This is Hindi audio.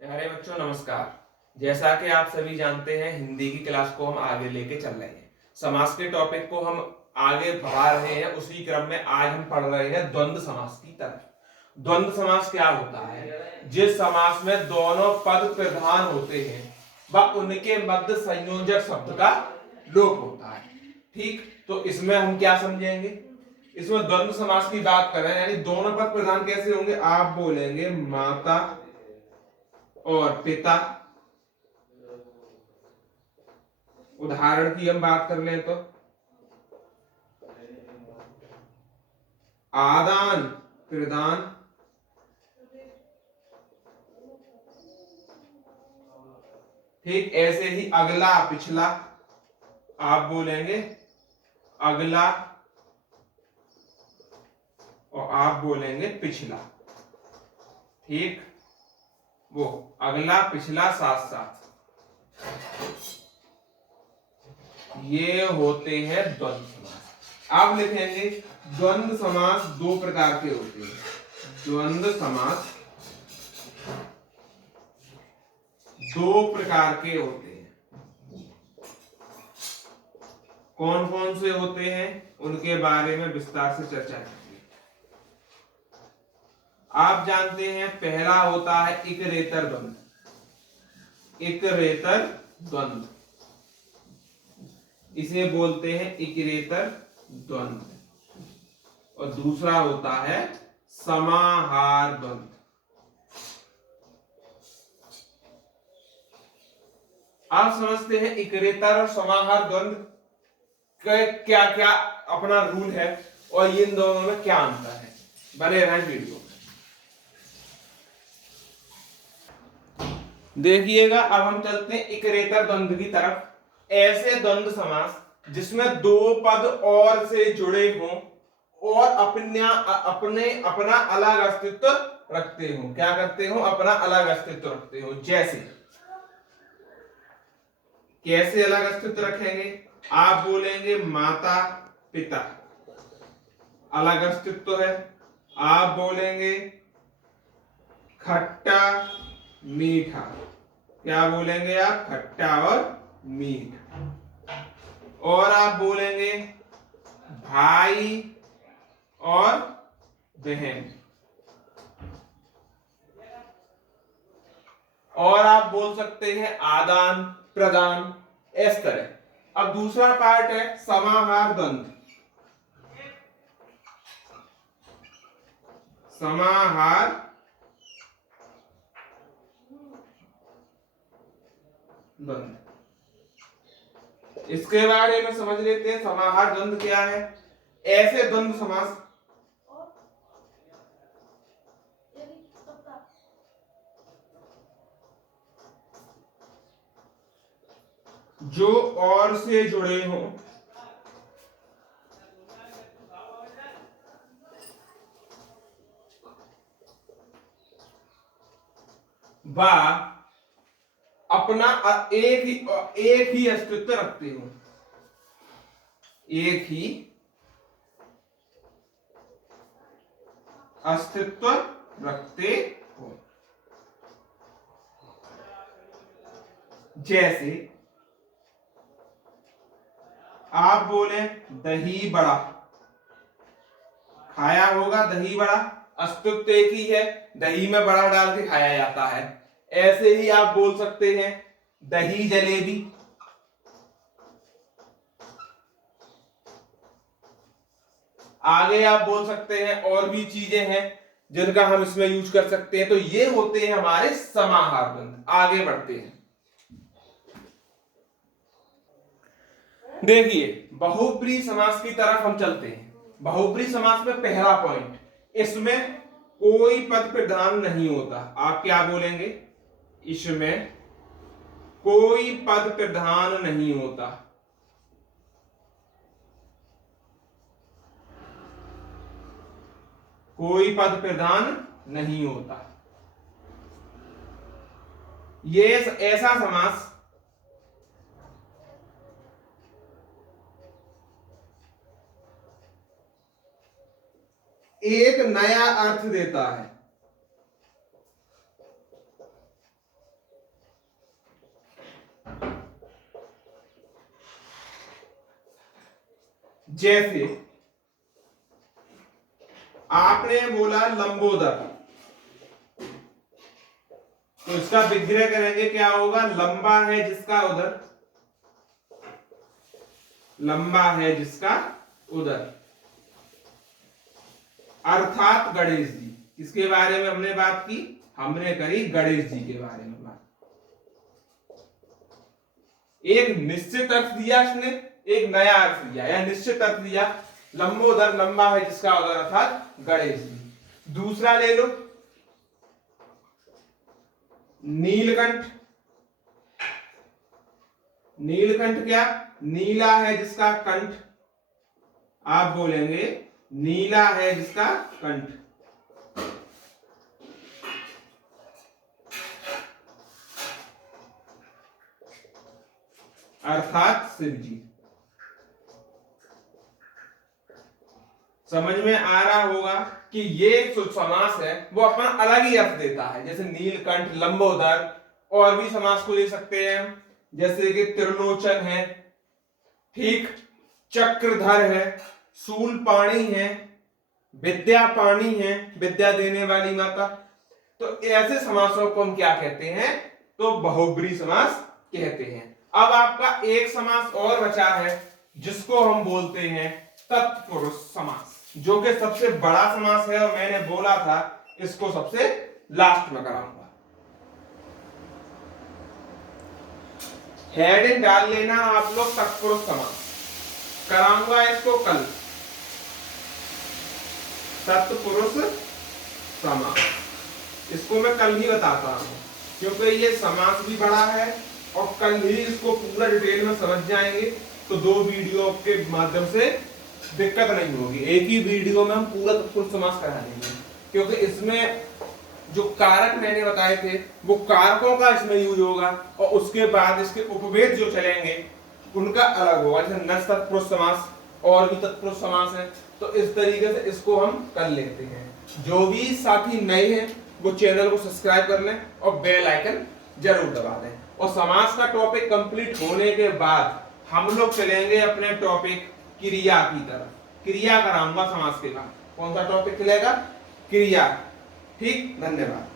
प्यारे बच्चों नमस्कार। जैसा कि आप सभी जानते हैं, हिंदी की क्लास को हम आगे लेके चल रहे हैं। समास के टॉपिक को हम आगे बढ़ा रहे हैं। उसी क्रम में आज हम पढ़ रहे हैं द्वंद्व समास की तरफ। द्वंद्व समास क्या होता है? जिस समास में दोनों पद प्रधान होते हैं व उनके मध्य संयोजक शब्द का लोप होता है। ठीक, तो इसमें हम क्या समझेंगे? इसमें द्वंद्व समास की बात कर रहे हैं, यानी दोनों पद प्रधान कैसे होंगे? आप बोलेंगे माता और पिता। उदाहरण की हम बात कर लें तो आदान प्रदान, ठीक ऐसे ही अगला पिछला। आप बोलेंगे अगला और आप बोलेंगे पिछला। ठीक, वो अगला पिछला साथ साथ, ये होते हैं द्वंद्व समास। आप लिखेंगे द्वंद्व समास दो प्रकार के होते हैं। द्वंद्व समास दो प्रकार के होते हैं। कौन कौन से होते हैं उनके बारे में विस्तार से चर्चा करेंगे। आप जानते हैं पहला होता है इकरेतर द्वंद्व। इकरेतर द्वंद्व, इसे बोलते हैं इकरेतर द्वंद्व। और दूसरा होता है समाहार द्वंद्व। आप समझते हैं इकरेतर और समाहार द्वंद्व क्या क्या अपना रूल है और इन दोनों में क्या अंतर है। बने रहें वीडियो में, देखिएगा। अब हम चलते हैं इकरेतर द्वंद्व की तरफ। ऐसे द्वंद्व समास जिसमें दो पद और से जुड़े हों और अपना अलग अस्तित्व रखते हो। क्या करते हो? अपना अलग अस्तित्व रखते हो। जैसे कैसे अलग अस्तित्व रखेंगे? आप बोलेंगे माता पिता, अलग अस्तित्व है। आप बोलेंगे खट्टा मीठा, क्या बोलेंगे आप? खट्टा और मीठा। और आप बोलेंगे भाई और बहन। और आप बोल सकते हैं आदान प्रदान, इस तरह। अब दूसरा पार्ट है समाहार द्वंद्व। समाहार द्वंद्व, इसके बारे में समझ लेते हैं। समाहार द्वंद्व क्या है? ऐसे द्वंद्व समास जो और से जुड़े हों व अपना एक ही अस्तित्व रखते हो। एक ही अस्तित्व रखते हो। जैसे आप बोले दही बड़ा, खाया होगा दही बड़ा, अस्तित्व एक ही है, दही में बड़ा डाल के खाया जाता है। ऐसे ही आप बोल सकते हैं दही जलेबी। आगे आप बोल सकते हैं और भी चीजें हैं जिनका हम इसमें यूज कर सकते हैं। तो ये होते हैं हमारे समाहार द्वंद्व। आगे बढ़ते हैं, देखिए बहुब्रीहि समास की तरफ हम चलते हैं। बहुब्रीहि समास में पहला पॉइंट, इसमें कोई पद प्रधान नहीं होता। आप क्या बोलेंगे? इसमें कोई पद प्रधान नहीं होता। कोई पद प्रधान नहीं होता। ये ऐसा समास एक नया अर्थ देता है। जैसे आपने बोला लंबोदर, तो इसका विग्रह करेंगे, क्या होगा? लंबा है जिसका उदर, लंबा है जिसका उदर, अर्थात गणेश जी। किसके बारे में हमने बात की? हमने करी गणेश जी के बारे में बात। एक निश्चित अर्थ दिया इसने, एक नया अर्थ दिया या निश्चित अर्थ दिया। लंबोदर, लंबा है जिसका उदर, अर्थात गणेश जी। दूसरा ले लो नीलकंठ। नीलकंठ क्या? नीला है जिसका कंठ, आप बोलेंगे नीला है जिसका कंठ, अर्थात शिव जी। समझ में आ रहा होगा कि ये जो समास है वो अपना अलग ही अर्थ देता है। जैसे नीलकंठ, लंबोदर, और भी समास को ले सकते हैं हम, जैसे कि त्रिलोचन है, ठीक, चक्रधर है, शूलपाणी है, विद्या पाणी है, विद्या देने वाली माता। तो ऐसे समासों को हम क्या कहते हैं? तो बहुब्री समास कहते हैं। अब आपका एक समास और बचा है जिसको हम बोलते हैं तत्पुरुष समास, जो कि सबसे बड़ा समास है, और मैंने बोला था इसको सबसे लास्ट में कराऊंगा। हेडिंग डाल लेना आप लोग, तत्पुरुष समास। कराऊंगा इसको कल, तत्पुरुष समास, इसको मैं कल ही बताता हूं, क्योंकि ये समास भी बड़ा है और कल ही इसको पूरा डिटेल में समझ जाएंगे, तो 2 वीडियो के माध्यम से दिक्कत नहीं होगी। एक ही वीडियो में हम पूरा तत्पुरुष समास करा देंगे, क्योंकि इसमें जो कारक मैंने बताए थे वो कारकों का इसमें यूज होगा, और उसके बाद इसके उपभेद जो चलेंगे उनका अलग होगा। जैसे नस तत्पुरुष समास और भी तत्पुरुष समास है, तो इस तरीके से इसको हम कर लेते हैं। जो भी साथी नए हैं वो चैनल को सब्सक्राइब कर लें और बेल आइकन जरूर दबा दें। और समास का टॉपिक कंप्लीट होने के बाद हम लोग चलेंगे अपने टॉपिक क्रिया की तरफ। क्रिया कराऊंगा समास के बाद। कौन सा टॉपिक चलेगा? क्रिया। ठीक, धन्यवाद।